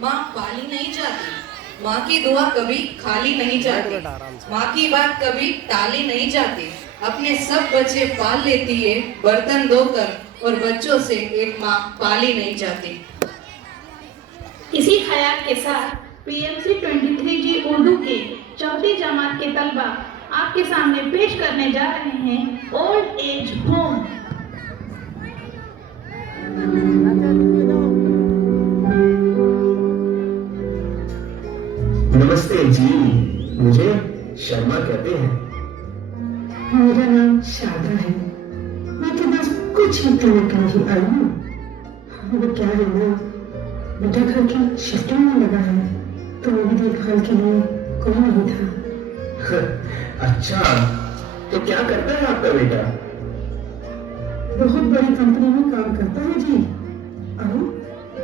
माँ पाली नहीं जाती, माँ की दुआ कभी खाली नहीं जाती, माँ की बात कभी टाली नहीं जाती, अपने सब बच्चे पाल लेती है बर्तन धोकर, और बच्चों से एक माँ पाली नहीं जाती। इसी ख्याल के साथ PMC 23G उर्दू के चौथी जमात के तलबा आपके सामने पेश करने जा रहे हैं ओल्ड एज होम। नमस्ते जी, मुझे शर्मा कहते हैं। मेरा नाम शारदा है। मैं तो बस कुछ ही दिनों के लिए आई हूँ। वो क्या है ना, बेटा घर की शिफ्टिंग में लगा है, तो मेरी देखभाल के लिए कोई नहीं था। अच्छा, तो क्या करता है आपका बेटा? बहुत बड़ी कंपनी में काम करता है जी। आओ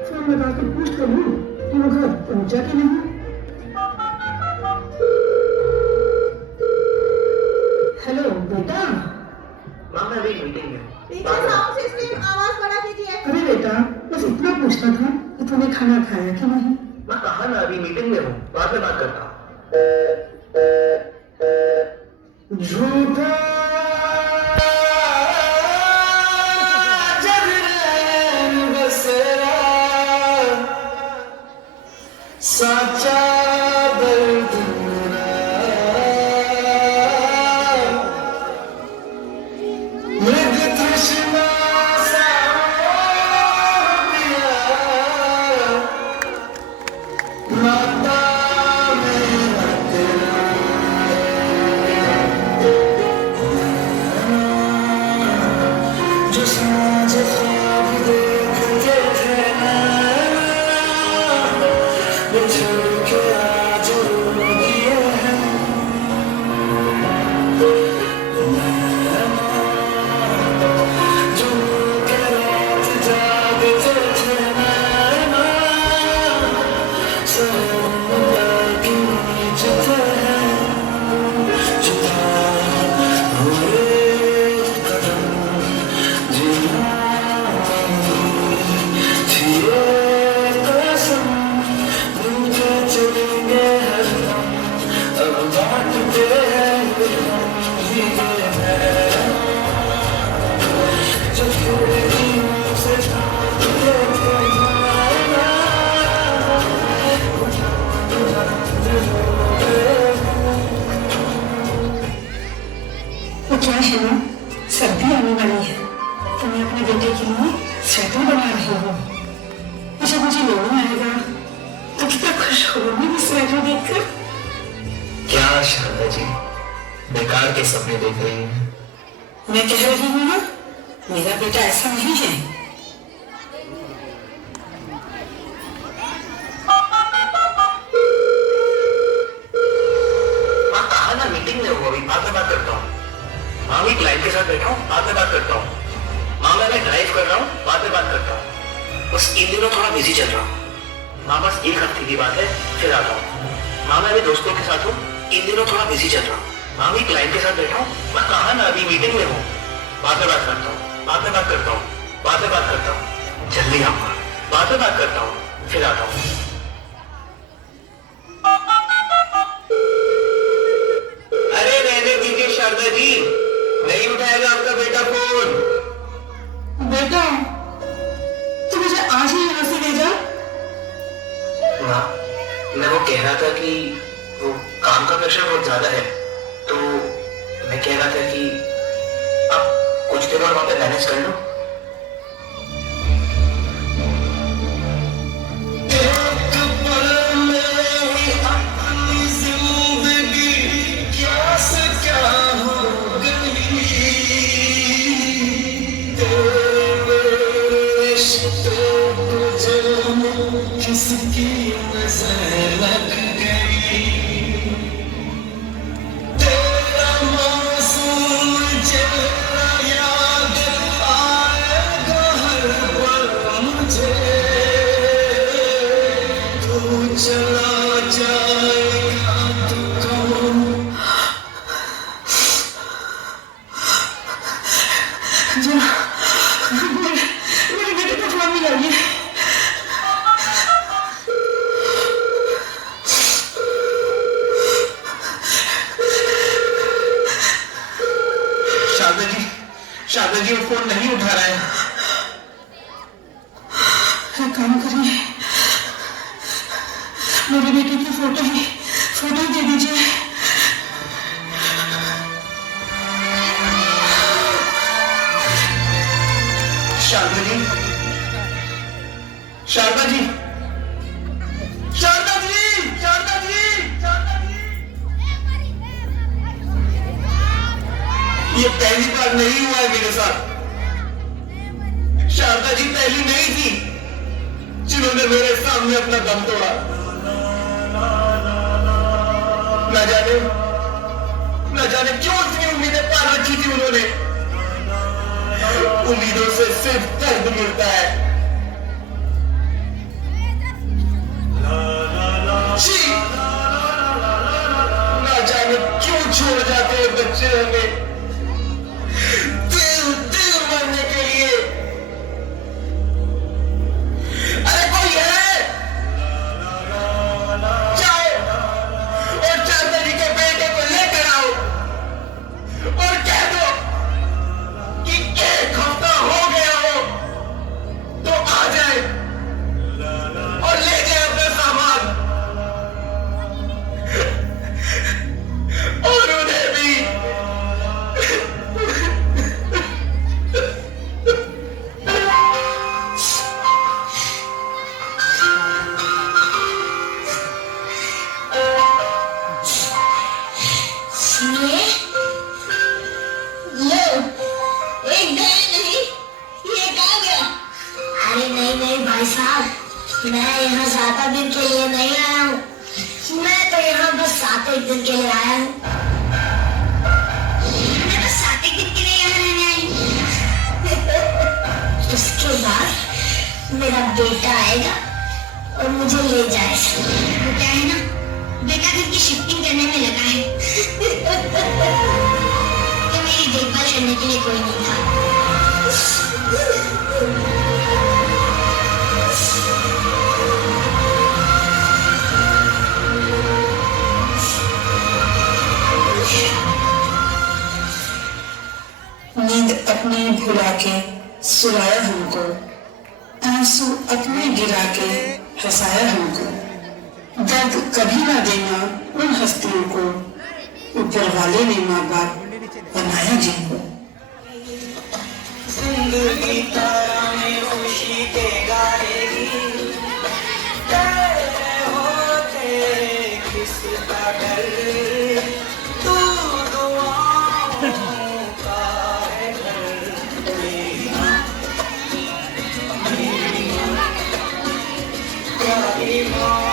फोन लगा कर पूछ कर लूँ कि वो घर पहुंचा कि नहीं। हेलो बेटा। माँ मैं अभी मीटिंग में। पीछे साउंड सिस्टम आवाज बढ़ा कीजिए। अरे बेटा, बस इतना पूछना था कि तूने खाना खाया कि नहीं। मैं कहा ना अभी मीटिंग में हूँ, बाद में बात करता हूँ। झूठा जगरन बसेरा, साचा दर्द मेरा, मृग तृष्णा सा पिया, माता मेरा तेरा, जो साँझ ख्वाब देखते थे नैना, बिछड़ के आज रो दिए हैं। जो के रात जागते थे नैना, समुद्र की नीचते हैं। जुदा हुए कदम जीना थी ये कसम, मिलके चलेंगे हरदम, अब बांटते हैं हम ही है। जो खिड़कियों से झांकते थे नैना, तो क्या है ना, सर्दी आने वाली है, तो मैं अपने बेटे के लिए स्वेटर बना रही हूँ। जब मुझे लेने आएगा तो कितना खुश होगी वो स्वेटर देखकर। क्या शारदा जी, बेकार के सपने देख रही हैं? मैं कह रही हूँ ना, मेरा बेटा ऐसा नहीं है। माँ कहा ना मीटिंग में हूँ, अभी बाद में बात करता हूँ। माँ भी क्लाइंट के साथ बैठा हूँ, बाद में बात करता हूँ। माँ मैं ड्राइव कर रहा हूँ, बाद में बात करता हूँ। बस इन दिनों थोड़ा बिजी चल रहा हूँ। माँ बस एक हफ्ते की बात है, फिर आता हूँ। माँ मैं अभी दोस्तों के साथ हूँ, इन दिनों थोड़ा बिजी चल रहा हूँ। माँ भी क्लाइंट के साथ बैठा हूँ। मैं कहा ना अभी मीटिंग में हूँ, बाद में बात करता हूँ, बाद में बात करता हूँ, बाद में बात करता हूँ। जल्दी आऊंगा, बाद में बात करता हूँ, फिर आता हूँ। अरे रहने दीजिए शारदा जी, नहीं उठाएगा आपका बेटा फोन। बेटा, तू मुझे आज ही यहाँ से ले जा। माँ मैं वो कह रहा था कि वो काम का प्रेशर बहुत ज्यादा है, तो मैं कह रहा था कि आप कुछ दिन और वहां पे मैनेज कर लो। किसकी नजर लग गई, तेरा मासूम चेहरा याद आ जरा मेरे बेटे को फोन मिलाइए। शारदा जी वो फोन नहीं उठा रहा है। एक काम करिए, मेरे बेटे की फोटो ही दे दीजिए। शारदा जी, शारदा जी, शारदा जी, शारदा जी, शारदा जी। ये पहली बार नहीं हुआ है मेरे साथ। शारदा जी पहली नहीं थी जिन्होंने मेरे सामने अपना दम तोड़ा। न जाने क्यों इतनी उम्मीदें पाल रखी थी उन्होंने। उम्मीदों से सिर्फ दर्द मिलता है। जी, न जाने क्यों छोड़ जाते हैं बच्चे हमें दिल मरने के लिए। अरे कोई है, जाओ और चाचा जी के बेटे को लेकर आओ और कह दो कि एक हफ्ता हो गया हो तो आ जाए और ले जाए अपना सामान और उन्हें भी। अरे नहीं भाई साहब, मैं यहाँ ज्यादा दिन के लिए नहीं आया हूँ। मैं तो यहाँ बस 7 दिन के लिए आया हूँ। मैं बस 7 दिन के लिए यहाँ रहने आई हूँ। उसके बाद मेरा बेटा आएगा और मुझे ले जाएगा। वो क्या है ना, बेटा घर की शिफ्टिंग करने में लगा है। तो मेरी देखभाल करने के लिए कोई नहीं था। नींद अपने भुला के सुलाया हमको, आंसू अपने गिरा के हंसाया हमको। दर्द कभी ना देना उन हस्तियों को, ऊपर वाले ने माँ बाप बनाया जिनको। जिंदगी तराने खुशी के गाएगी, तेरे होते किसका डर, तू दुआओं का है घर। प्यारी माँ